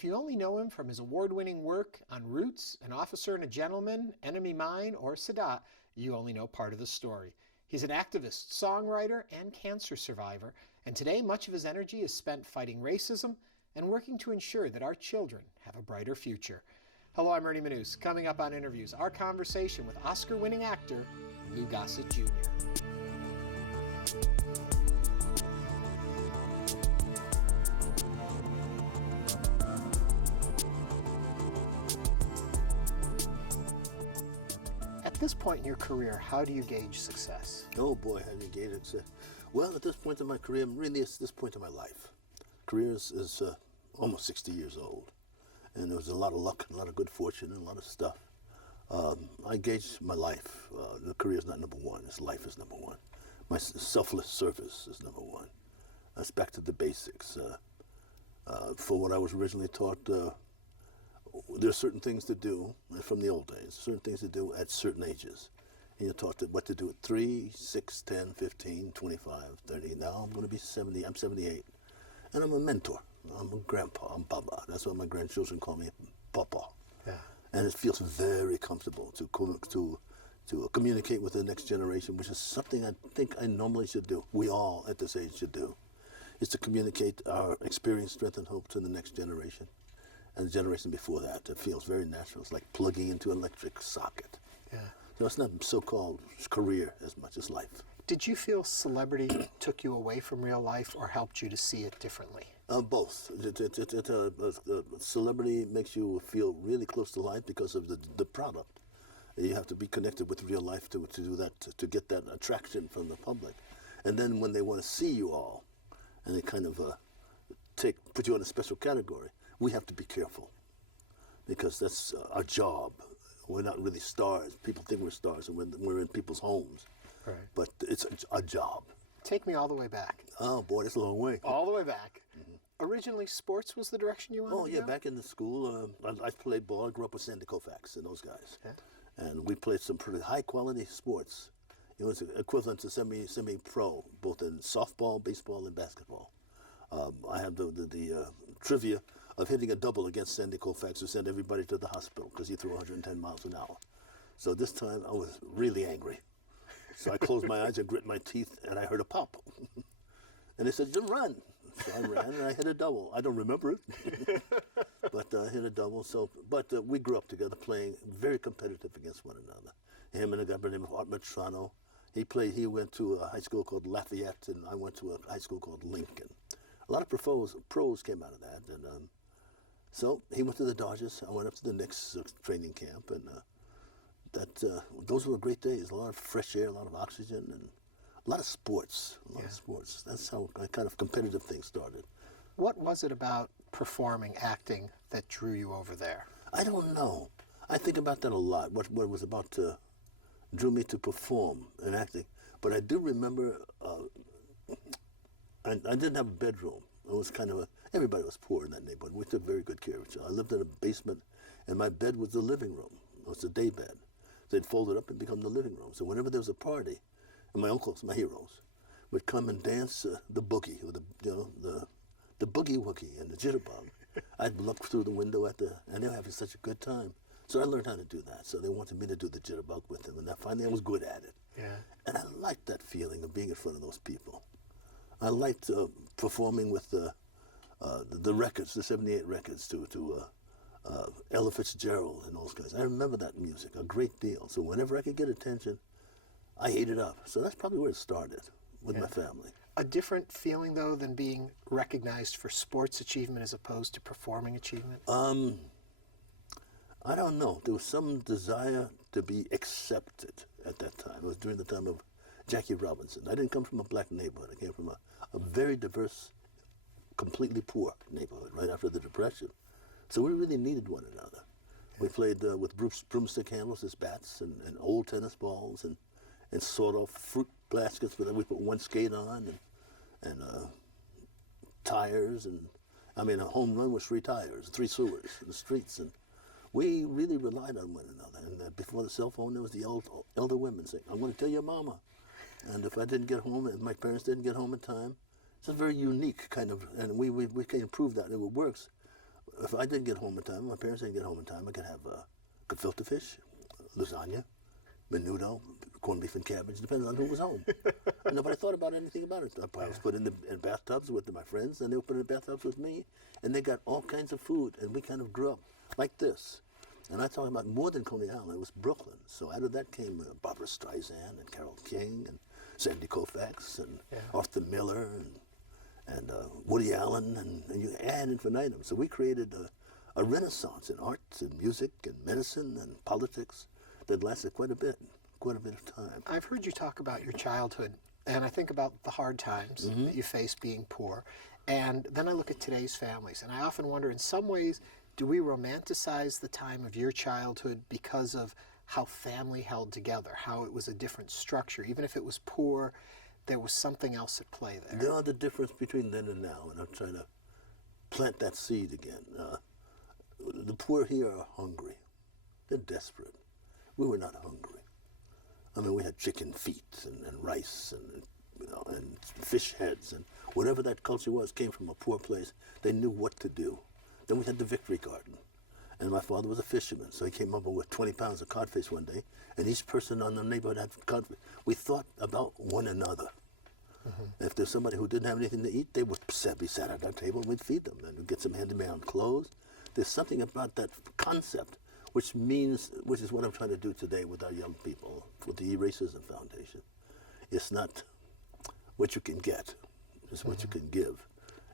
If you only know him from his award-winning work on Roots, An Officer and a Gentleman, Enemy Mine, or Sadat, you only know part of the story. He's an activist, songwriter, and cancer survivor, and today much of his energy is spent fighting racism and working to ensure that our children have a brighter future. Hello, I'm Ernie Manouse. Coming up on Interviews, our conversation with Oscar-winning actor Lou Gossett Jr. At this point in your career, how do you gauge success? Oh boy, how do you gauge success? Well, at this point in my career, really it's this point in my life. Career is almost 60 years old. And there was a lot of luck, a lot of good fortune, and a lot of stuff. I gauge my life. The career is not number one. It's life is number one. My selfless service is number one. That's back to the basics. For what I was originally taught, there are certain things to do from the old days, certain things to do at certain ages. And you're taught what to do at 3, 6, 10, 15, 25, 30. Now I'm going to be 70. I'm 78. And I'm a mentor. I'm a grandpa. I'm Baba. That's why my grandchildren call me Papa. Yeah. And it feels very comfortable to communicate with the next generation, which is something I think I normally should do. We all at this age should do, is to communicate our experience, strength, and hope to the next generation. And the generation before that, it feels very natural. It's like plugging into an electric socket. Yeah. So it's not so-called career as much as life. Did you feel celebrity took you away from real life or helped you to see it differently? Both. Celebrity makes you feel really close to life because of the product. You have to be connected with real life to do that, to get that attraction from the public. And then when they want to see you all, and they kind of put you in a special category, we have to be careful because that's our job. We're not really stars. People think we're stars, and we're in people's homes. Right. But it's a job. Take me all the way back. Oh, boy, that's a long way. All the way back. Mm-hmm. Originally, sports was the direction you wanted to go? Oh, yeah, back in the school, I played ball. I grew up with Sandy Koufax and those guys. Yeah. And we played some pretty high-quality sports. It was equivalent to semi-pro, both in softball, baseball, and basketball. I have the trivia of hitting a double against Sandy Koufax, who sent everybody to the hospital because he threw 110 miles an hour. So this time, I was really angry. So I closed my eyes, I grit my teeth, and I heard a pop. And they said, "Just run." So I ran, and I hit a double. I don't remember it, but I hit a double. But we grew up together playing very competitive against one another. Him and a guy by the name of Art Matrano. He went to a high school called Lafayette, and I went to a high school called Lincoln. A lot of pros came out of that. And so he went to the Dodgers. I went up to the Knicks training camp, and those were great days. A lot of fresh air, a lot of oxygen, and a lot of sports. That's how a kind of competitive thing started. What was it about performing, acting, that drew you over there? I don't know. I think about that a lot. What was about drew me to perform and acting. But I do remember I didn't have a bedroom. It was kind of everybody was poor in that neighborhood. We took very good care of each other. I lived in a basement, and my bed was the living room. It was a day bed. They'd fold it up and become the living room. So whenever there was a party, and my uncles, my heroes, would come and dance the boogie, or the boogie woogie and the jitterbug. I'd look through the window and they were having such a good time. So I learned how to do that. So they wanted me to do the jitterbug with them, and finally I was good at it. Yeah. And I liked that feeling of being in front of those people. I liked performing with the records, the 78 records, to Ella Fitzgerald and those guys. I remember that music a great deal. So whenever I could get attention, I ate it up. So that's probably where it started with my family. A different feeling, though, than being recognized for sports achievement as opposed to performing achievement? I don't know. There was some desire to be accepted at that time. It was during the time of Jackie Robinson. I didn't come from a black neighborhood. I came from a very diverse, completely poor neighborhood right after the Depression. So we really needed one another. We played with broomstick handles as bats and old tennis balls and sawed-off fruit baskets that we put one skate on and tires. And I mean, a home run was 3 tires, 3 sewers in the streets. And we really relied on one another. And before the cell phone, there was the elder women saying, "I'm going to tell your mama." And if I didn't get home, and my parents didn't get home in time, it's a very unique kind of, and we can prove that it works. if I didn't get home in time, my parents didn't get home in time, I could have gefilte fish, lasagna, menudo, corned beef and cabbage, depends on who was home. Nobody thought about anything about it. I was put in bathtubs with my friends, and they were put in the bathtubs with me, and they got all kinds of food, and we kind of grew up like this. And I'm talking about more than Coney Island, it was Brooklyn. So out of that came Barbara Streisand and Carole King and Sandy Koufax and Arthur Miller and Woody Allen and you add infinitum. So we created a renaissance in art and music and medicine and politics that lasted quite a bit of time. I've heard you talk about your childhood, and I think about the hard times that you faced being poor. And then I look at today's families, and I often wonder, in some ways, do we romanticize the time of your childhood because of how family held together, how it was a different structure? Even if it was poor, there was something else at play there. There are the difference between then and now, and I'm trying to plant that seed again. The poor here are hungry. They're desperate. We were not hungry. I mean, we had chicken feet and rice and fish heads, and whatever that culture was came from a poor place. They knew what to do. Then we had the Victory Garden, and my father was a fisherman, so he came up with 20 pounds of codfish one day, and each person on the neighborhood had codfish. We thought about one another. If there's somebody who didn't have anything to eat, they would be sat at our table and we'd feed them, and we'd get some hand-me-down clothes. There's something about that concept which is what I'm trying to do today with our young people, with the Racism Foundation. It's not what you can get, it's what you can give.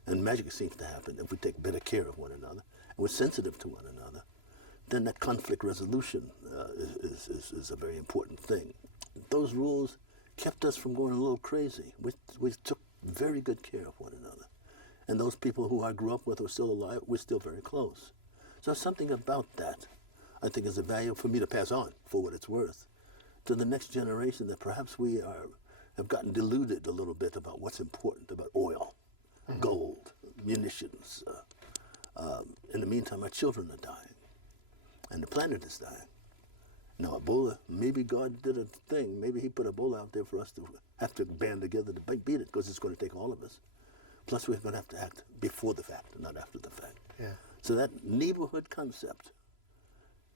And magic seems to happen if we take better care of one another, and we're sensitive to one another. Then that conflict resolution is a very important thing. Those rules kept us from going a little crazy. We took very good care of one another. And those people who I grew up with are still alive, we're still very close. So something about that, I think, is a value for me to pass on, for what it's worth, to the next generation, that perhaps have gotten deluded a little bit about what's important, about oil, gold, munitions. In the meantime, our children are dying, and the planet is dying. Now, Ebola, maybe God did a thing. Maybe he put Ebola out there for us to have to band together to beat it, because it's going to take all of us. Plus, we're going to have to act before the fact, not after the fact. Yeah. So that neighborhood concept,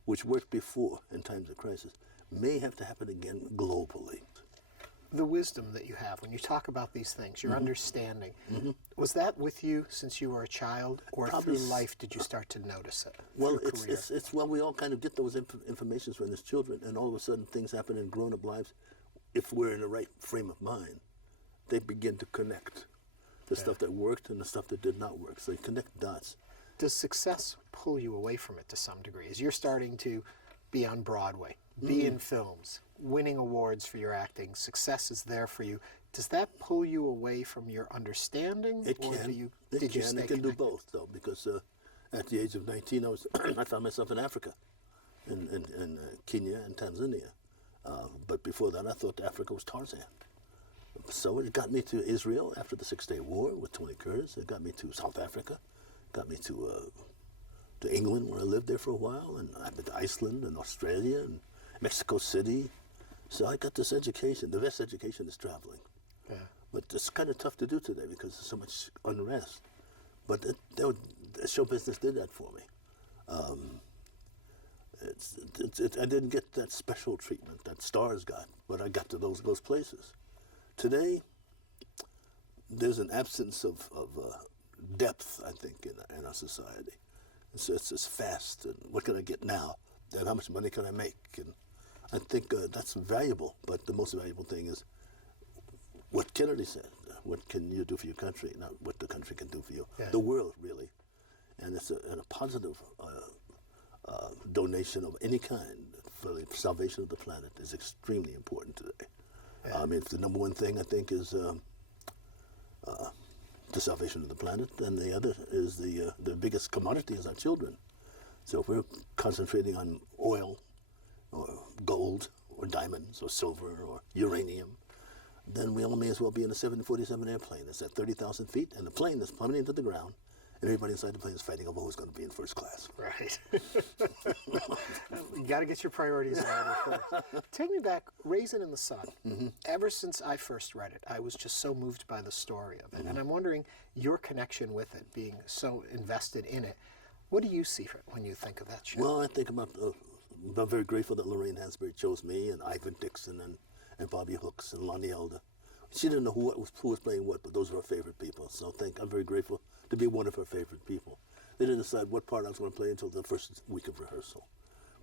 which worked before in times of crisis, may have to happen again globally. The wisdom that you have when you talk about these things, your understanding, was that with you since you were a child, or Probably through life did you start to notice it? Well, career? it's well, we all kind of get those informations when as children, and all of a sudden things happen in grown-up lives. If we're in the right frame of mind, they begin to connect the stuff that worked and the stuff that did not work. So they connect dots. Does success pull you away from it to some degree? As you're starting to be on Broadway, be in films, winning awards for your acting, success is there for you. Does that pull you away from your understanding? It or can. It can do both, though, because at the age of 19, I found myself in Africa, in Kenya and Tanzania. But before that, I thought Africa was Tarzan. So it got me to Israel after the Six-Day War with Tony Curtis. It got me to South Africa, got me to England, where I lived there for a while, and I've been to Iceland and Australia and Mexico City. So I got this education. The best education is traveling. Yeah. But it's kind of tough to do today because there's so much unrest. But show business did that for me. I didn't get that special treatment that stars got, but I got to those places. Today, there's an absence of depth, I think, in our society. So it's just fast, and what can I get now? And how much money can I make? And I think that's valuable, but the most valuable thing is what Kennedy said. What can you do for your country, not what the country can do for you. Yeah. The world, really. And it's a positive donation of any kind for the salvation of the planet is extremely important today. Yeah. I mean, it's the number one thing, I think, is the salvation of the planet, and the other is the biggest commodity is our children. So if we're concentrating on oil or gold or diamonds or silver or uranium, then we all may as well be in a 747 airplane. It's at 30,000 feet, and the plane is plummeting to the ground, and everybody inside the plane is fighting over who's going to be in first class. Right. You got to get your priorities in order first. Take me back, Raisin in the Sun. Ever since I first read it, I was just so moved by the story of it. And I'm wondering your connection with it, being so invested in it. What do you see when you think of that show? Well, I think about, I'm very grateful that Lorraine Hansberry chose me and Ivan Dixon and Bobby Hooks and Lonnie Elder. She didn't know who was playing what, but those were her favorite people. So I'm very grateful to be one of her favorite people. They didn't decide what part I was going to play until the first week of rehearsal.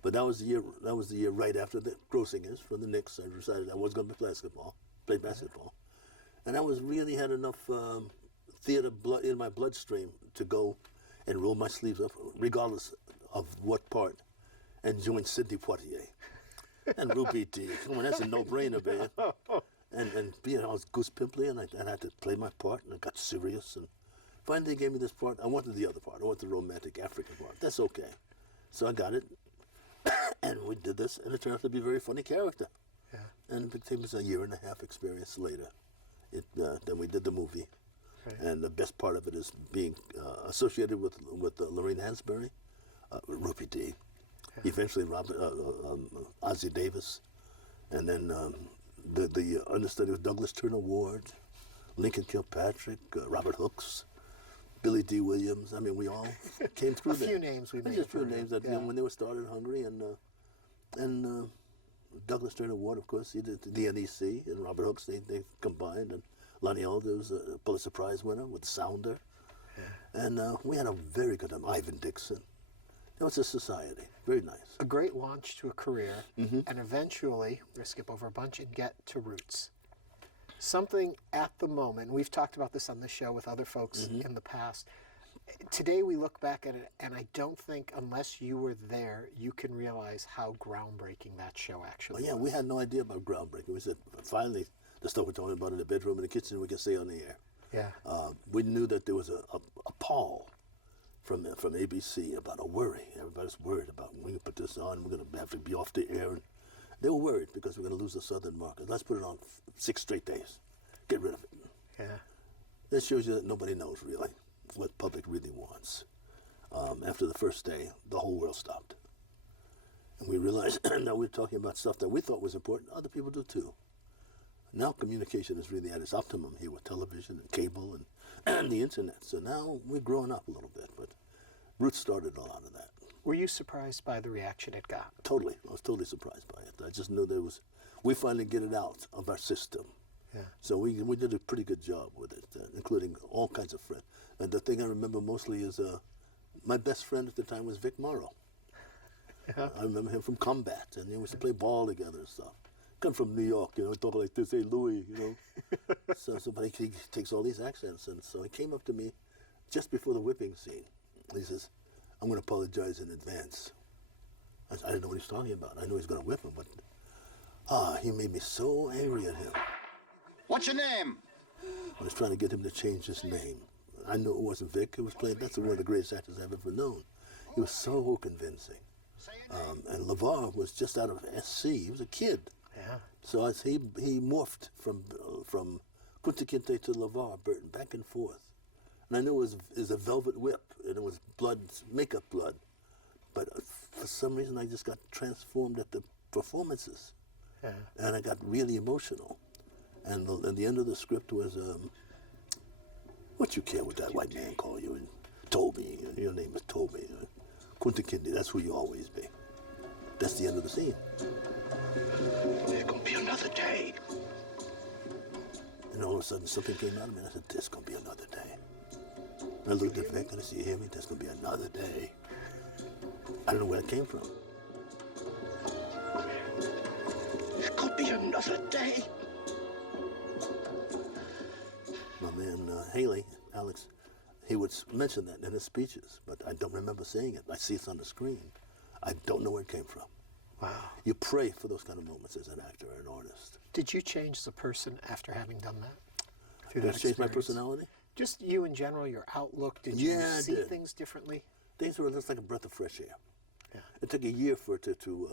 But that was the year. That was the year right after the grossing is for the Knicks. I decided I was going to play basketball, and I really had enough theater blood in my bloodstream to go and roll my sleeves up, regardless of what part, and join Sidney Poitier and Ruby Dee. Come on, that's a no-brainer, man. And I was Goose Pimpley, and I had to play my part, and I got serious. And finally, they gave me this part. I wanted the other part. I wanted the romantic African part. That's okay. So I got it, and we did this, and it turned out to be a very funny character. Yeah. And it took us a year and a half experience later. Then we did the movie. Right. And the best part of it is being associated with Lorraine Hansberry, Ruby Dee, eventually Ozzie Davis, and then the understudy was Douglas Turner Ward, Lincoln Kilpatrick, Robert Hooks, Billy D. Williams. I mean, we all came through there. A few names we made. Just a few names that when they were started Hungry, and Douglas Turner Ward, of course, he did the NEC, and Robert Hooks, they combined, and Lonnie Elder was a Pulitzer Prize winner with Sounder. Yeah. And we had a very good time. Ivan Dixon. It was a society. Very nice. A great launch to a career, and eventually, we're going to skip over a bunch and get to Roots. Something at the moment, we've talked about this on the show with other folks in the past. Today we look back at it, and I don't think, unless you were there, you can realize how groundbreaking that show actually was. Yeah, we had no idea about groundbreaking. We said, finally, the stuff we're talking about in the bedroom and the kitchen, we can say on the air. Yeah. We knew that there was a pall from ABC about a worry. Everybody's worried about when we put this on, we're going to have to be off the air. And they were worried because we're going to lose the southern market. Let's put it on 6 straight days. Get rid of it. Yeah. That shows you that nobody knows really what public really wants. After the first day, the whole world stopped. And we realized that we're talking about stuff that we thought was important. Other people do too. Now communication is really at its optimum here with television and cable and the internet. So now we're growing up a little bit, but Roots started a lot of that. Were you surprised by the reaction it got? Totally. I was totally surprised by it. I just knew we finally get it out of our system. Yeah. So we did a pretty good job with it, including all kinds of friends. And the thing I remember mostly is my best friend at the time was Vic Morrow. Yeah. I remember him from Combat, and we used to play ball together and stuff. Come from New York, talk like this, hey, Louis, So but he takes all these accents, and so he came up to me just before the whipping scene. He says, I'm going to apologize in advance. I didn't know what he was talking about. I knew he was going to whip him, but he made me so angry at him. What's your name? I was trying to get him to change his name. I knew it wasn't Vic. It was playing. That's one of the greatest actors I've ever known. He was so convincing. And LeVar was just out of SC. He was a kid. Yeah. So as he morphed from Kunta Kinte to LeVar Burton, back and forth. And I knew it was a velvet whip, and it was blood, makeup blood. But for some reason, I just got transformed at the performances. Yeah. And I got really emotional. And the end of the script was, what you care what that white man call you? And Toby, your name is Toby. Kunta Kinte, that's who you always be. That's the end of the scene. There's gonna be another day. And all of a sudden something came out of me and I said, there's gonna be another day. And I looked at Vic and I said, you hear me? There's gonna be another day. I don't know where it came from. There's gonna be another day. My man Haley, Alex, he would mention that in his speeches, but I don't remember saying it. I see it on the screen. I don't know where it came from. Wow. You pray for those kind of moments as an actor or an artist. Did you change the person after having done that? Did I change my personality? Just you in general, your outlook. Did you see things differently? Things were just like a breath of fresh air. Yeah. It took a year for it to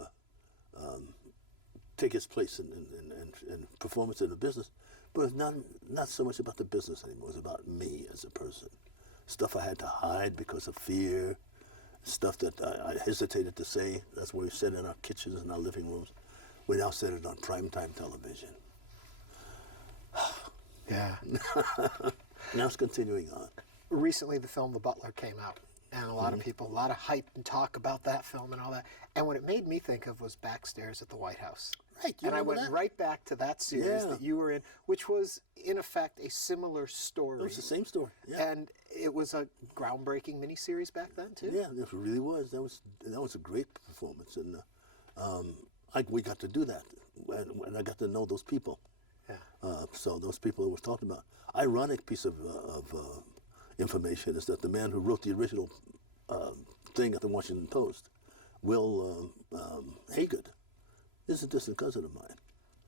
take its place in performance in the business, but it's not so much about the business anymore. It's about me as a person. Stuff I had to hide because of fear, stuff that I hesitated to say. That's why we said in our kitchens and our living rooms. We now said it on primetime television. Yeah. Now it's continuing on. Recently, the film The Butler came out, and a lot of people, a lot of hype and talk about that film and all that. And what it made me think of was Backstairs at the White House. Right, you and I remember went that? right back to that series Yeah. that you were in, which was, in effect, a similar story. It was the same story. Yeah. And it was a groundbreaking miniseries back then, too. Yeah, it really was. That was a great performance, and we got to do that, and I got to know those people. Yeah. So those people that we're talking about. Ironic piece of information is that the man who wrote the original thing at the Washington Post, Will Haygood, is a distant cousin of mine.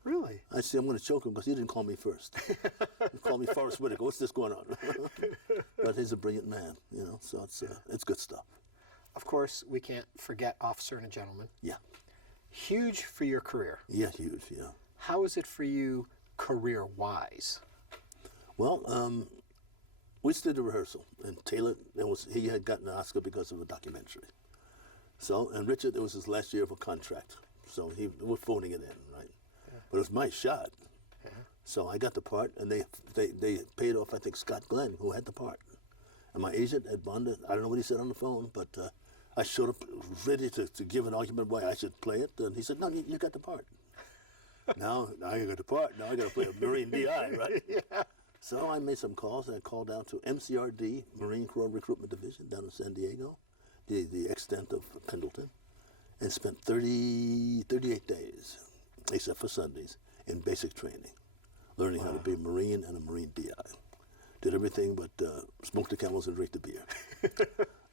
Really? I see. I'm going to choke him because he didn't call me first. He called me Forrest Whitaker. What's this going on? But he's a brilliant man, you know. So it's good stuff. Of course, we can't forget Officer and a Gentleman. Yeah. Huge for your career. Yeah, huge. Yeah. How is it for you career-wise? Well, we just did a rehearsal, and Taylor, he had gotten an Oscar because of a documentary. So, and Richard, it was his last year of a contract, so we're phoning it in, right? Yeah. But it was my shot. Yeah. So I got the part, and they paid off, I think, Scott Glenn, who had the part. And my agent had bonded, I don't know what he said on the phone, but I showed up ready to give an argument why I should play it, and he said, no, you got the part. Now you got the part, now I got to play a Marine DI, right? Yeah. So I made some calls, and I called down to MCRD, Marine Corps Recruitment Division, down in San Diego, the extent of Pendleton, and spent 38 days, except for Sundays, in basic training, learning how to be a Marine and a Marine DI. Did everything but smoke the camels and drink the beer.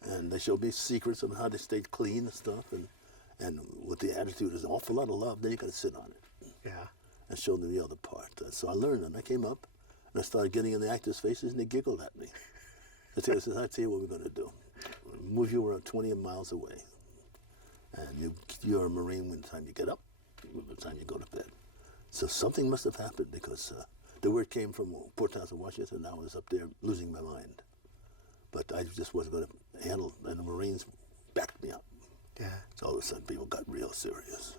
And they showed me secrets of how they stayed clean and stuff, and with the attitude, there's an awful lot of love, then you got to sit on it. Yeah. And showed them the other part. So I learned, and I came up, and I started getting in the actors' faces, and they giggled at me. I said, I tell you what we're going to do. Move you around 20 miles away. And you're a Marine when the time you get up, when the time you go to bed. So something must have happened, because the word came from Port Townsend, Washington, and I was up there losing my mind. But I just wasn't going to handle it, and the Marines backed me up. Yeah. So all of a sudden, people got real serious.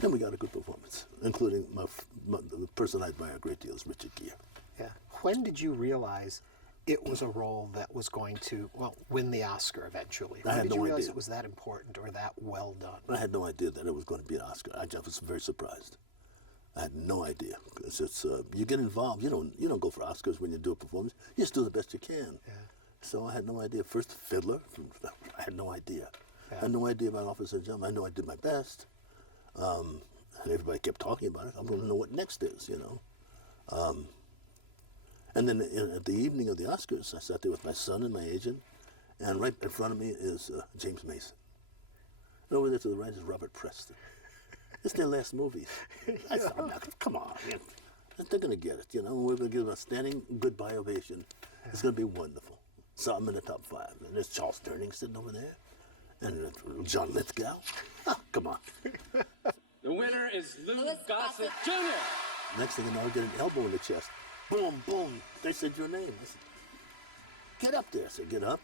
And we got a good performance, including the person I admire a great deal is Richard Gere. Yeah. When did you realize it was a role that was going to, win the Oscar eventually? I had did no you realize idea. it was that important or that well done? I had no idea that it was going to be an Oscar. I just was very surprised. I had no idea. Because it's you get involved. You don't go for Oscars when you do a performance. You just do the best you can. Yeah. So I had no idea. First, Fiddler. I had no idea. Yeah. I had no idea about Officer and Gentleman. I know I did my best. And everybody kept talking about it. I want to know what next is, you know. And then at the evening of the Oscars, I sat there with my son and my agent, and right in front of me is James Mason. And over there to the right is Robert Preston. It's their last movie. I thought, come on, man. They're going to get it, you know. We're going to give them a standing goodbye ovation. It's going to be wonderful. So I'm in the top 5. And there's Charles Durning sitting over there, and John Lithgow. Oh, come on. The winner is Louis Gossett Jr. Next thing you know, I get an elbow in the chest. Boom, boom. They said your name. I said, get up there. I said, get up.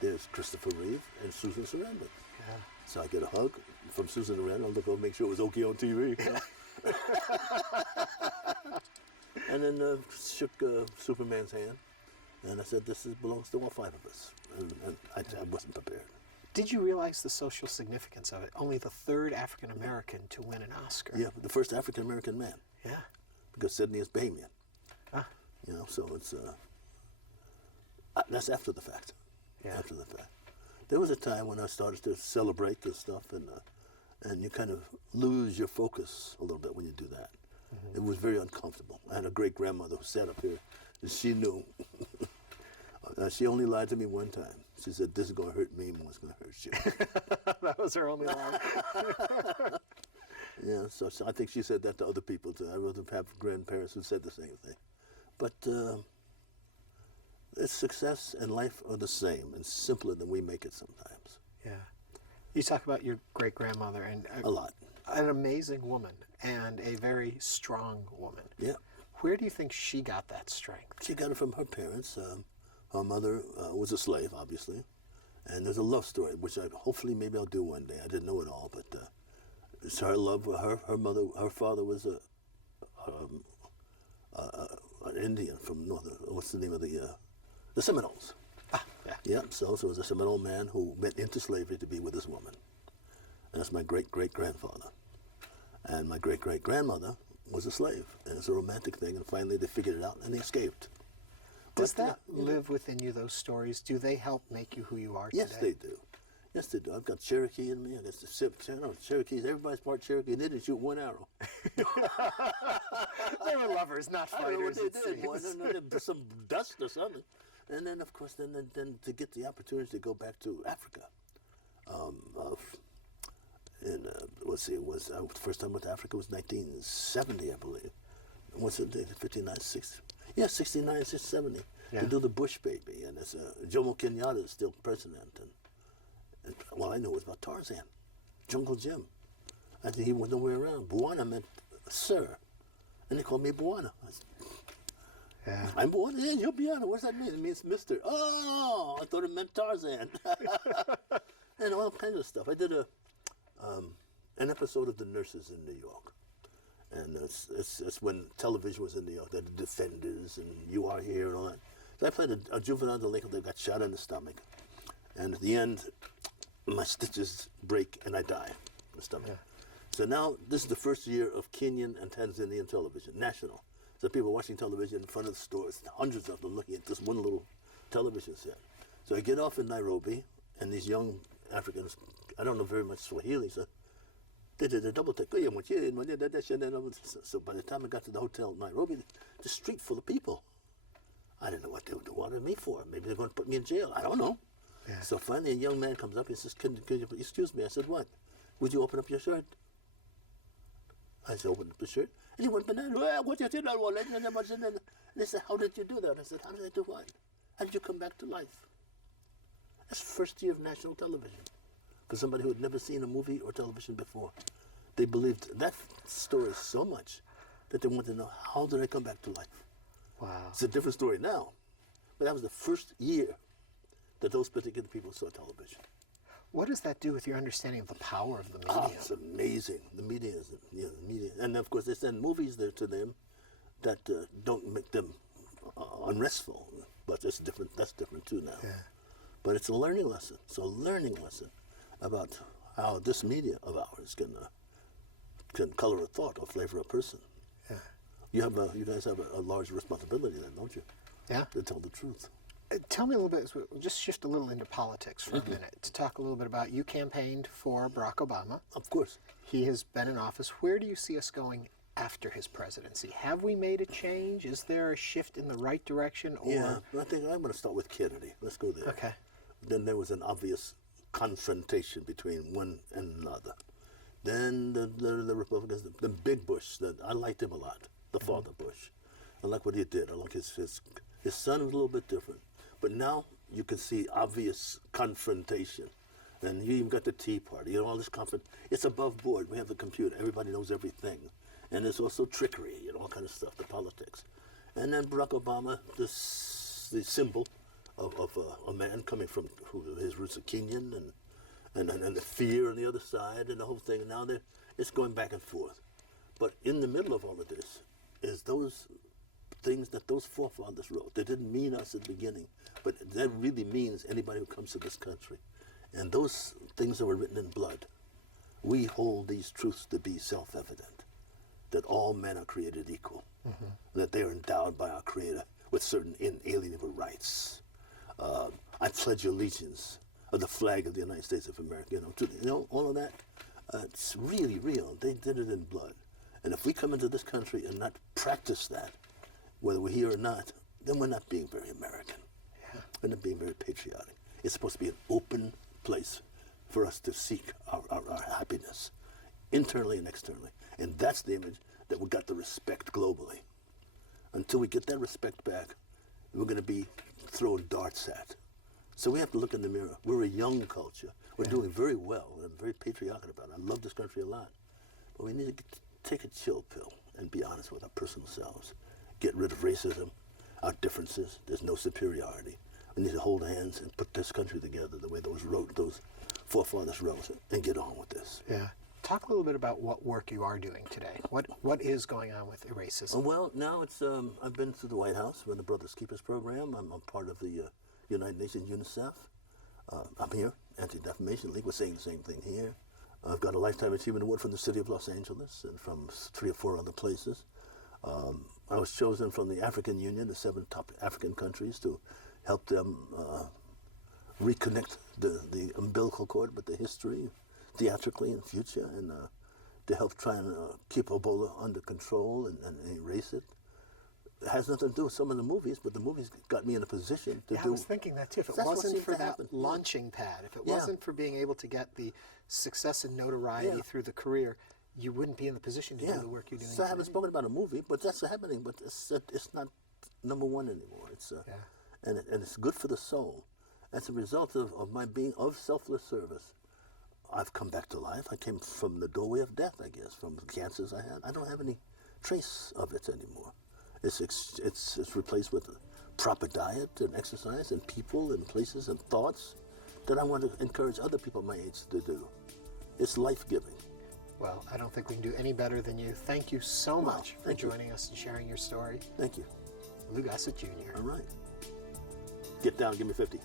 There's Christopher Reeve and Susan Sarandon. Yeah. So I get a hug from Susan Sarandon. I look over, make sure it was okay on TV. And then shook Superman's hand. And I said, this belongs to all 5 of us. And I wasn't prepared. Did you realize the social significance of it? Only the 3rd African American to win an Oscar. Yeah, the first African American man. Yeah. Because Sydney is Bahamian. Ah. You know, so it's that's after the fact. Yeah. After the fact. There was a time when I started to celebrate this stuff, and you kind of lose your focus a little bit when you do that. Mm-hmm. It was very uncomfortable. I had a great grandmother who sat up here, and she knew. She only lied to me one time. She said, "This is going to hurt me more. It's going to hurt you." That was her only line. Yeah, so I think she said that to other people too. I rather have grandparents who said the same thing. But success and life are the same and simpler than we make it sometimes. Yeah. You talk about your great-grandmother and A lot. An amazing woman and a very strong woman. Yeah. Where do you think she got that strength? She got it from her parents. Her mother was a slave, obviously. And there's a love story, which hopefully maybe I'll do one day. I didn't know it all, but it's her love. Her mother, her father was an Indian from northern. What's the name of the Seminoles? Yeah. Yeah, so it was a Seminole man who went into slavery to be with his woman. And that's my great-great-grandfather. And my great-great-grandmother was a slave. And it's a romantic thing, and finally they figured it out, and they escaped. Does that live within you, those stories? Do they help make you who you are Yes, today? they do. Yes, they do. I've got Cherokee in me. I got Cherokees. Everybody's part Cherokee. They didn't shoot one arrow. They were lovers, not I don't know what fighters. they did. Some dust or something. And then, of course, then to get the opportunity to go back to Africa. Let's see, the first time I went to Africa was 1970, I believe. What's it, 59, 60? Yeah, 69, 70. Yeah. To do the Bush Baby. And it's Jomo Kenyatta is still president. And all I knew was about Tarzan, Jungle Jim. I think he went nowhere around. Bwana meant sir. And they called me Bwana. Yeah. I'm Bwana. Yeah, you're Bwana. What does that mean? It means Mister. Oh, I thought it meant Tarzan. And all kinds of stuff. I did an episode of The Nurses in New York. And it's when television was in New York. They had the Defenders and You Are Here and all that. So I played a juvenile delinquent that got shot in the stomach. And at the end, my stitches break and I die in the stomach. Yeah. So now this is the first year of Kenyan and Tanzanian television, national. So people watching television in front of the stores, hundreds of them looking at this one little television set. So I get off in Nairobi, and these young Africans, I don't know very much Swahili, so they did a double take. So by the time I got to the hotel in Nairobi, the street full of people. I didn't know what they wanted me for. Maybe they're going to put me in jail. I don't know. Yeah. So finally a young man comes up and says, could you excuse me? I said, what? Would you open up your shirt? I said, open up the shirt. And he went banana. And they said, how did you do that? I said, how did I do what? How did you come back to life? That's the first year of national television for somebody who had never seen a movie or television before. They believed that story so much that they wanted to know, how did I come back to life? Wow. It's a different story now, but that was the first year that those particular people saw television. What does that do with your understanding of the power of the media? Oh, it's amazing. The media is, the media. And of course they send movies there to them that don't make them unrestful, but that's different too now. Yeah. But it's a learning lesson. It's a learning lesson about how this media of ours can color a thought or flavor a person. Yeah. You guys have a large responsibility then, don't you? Yeah. To tell the truth. Tell me a little bit, we'll just shift a little into politics for a minute, to talk a little bit about, you campaigned for Barack Obama. Of course. He has been in office. Where do you see us going after his presidency? Have we made a change? Is there a shift in the right direction? Or... Yeah, I think I'm going to start with Kennedy. Let's go there. Okay. Then there was an obvious confrontation between one and another. Then the Republicans, the big Bush, I liked him a lot, the father Bush. I like what he did. I like his son was a little bit different. But now you can see obvious confrontation. And you even got the Tea Party, all this it's above board. We have the computer. Everybody knows everything. And there's also trickery, all kind of stuff, the politics. And then Barack Obama, the symbol of a man coming from his roots are Kenyan and the fear on the other side and the whole thing. And now it's going back and forth. But in the middle of all of this is those things that those forefathers wrote. They didn't mean us at the beginning, but that really means anybody who comes to this country. And those things that were written in blood, we hold these truths to be self-evident, that all men are created equal, that they are endowed by our Creator with certain inalienable rights. I pledge allegiance of the flag of the United States of America, all of that. It's really real. They did it in blood. And if we come into this country and not practice that, whether we're here or not, then we're not being very American. Yeah. We're not being very patriotic. It's supposed to be an open place for us to seek our happiness, internally and externally. And that's the image that we got the respect globally. Until we get that respect back, we're going to be throwing darts at. So we have to look in the mirror. We're a young culture. We're doing very well. I'm very patriotic about it. I love this country a lot. But we need to take a chill pill and be honest with our personal selves. Get rid of racism, our differences. There's no superiority. We need to hold hands and put this country together the way those forefathers wrote it, and get on with this. Yeah. Talk a little bit about what work you are doing today. What is going on with racism? Well, now it's I've been to the White House with the Brothers Keepers program. I'm part of the United Nations, UNICEF. I'm here, Anti-Defamation League. We're saying the same thing here. I've got a Lifetime Achievement Award from the City of Los Angeles and from 3 or 4 other places. I was chosen from the African Union, the 7 top African countries, to help them reconnect the umbilical cord with the history, theatrically in future, and to help try and keep Ebola under control and erase it. It has nothing to do with some of the movies, but the movies got me in a position to do. I was thinking that too. If it That's what wasn't seemed for to that happen. launching pad, if it Yeah. wasn't for being able to get the success and notoriety Yeah. through the career, you wouldn't be in the position to do the work you're doing So I haven't today. spoken about a movie, but that's happening. But it's not #1 anymore. It's and it's good for the soul. As a result of my being of selfless service, I've come back to life. I came from the doorway of death, I guess, from the cancers I had. I don't have any trace of it anymore. It's replaced with a proper diet and exercise and people and places and thoughts that I want to encourage other people my age to do. It's life-giving. Well, I don't think we can do any better than you. Thank you so much for thank you. joining us and sharing your story. Thank you. Lou Gossett Jr. All right. Get down, give me 50.